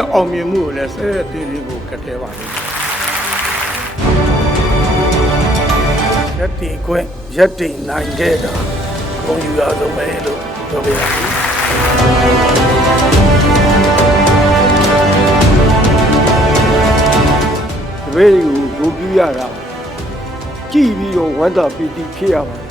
ရဲ့အောင်မြင်မှုကိုလည်းဆက်တည်လေးကိုကထဲပါလိမ့်ရက်တီခွင့်ရက်တီနိုင်ခဲ့တာဘုံယူရဆုံးပဲလို့ပြောပြရစီတပည့်ကိုဂုဏ်ပြုရတာကြည်ပြီးတော့ဝမ်းသာပီတိဖြစ်ရပါတယ်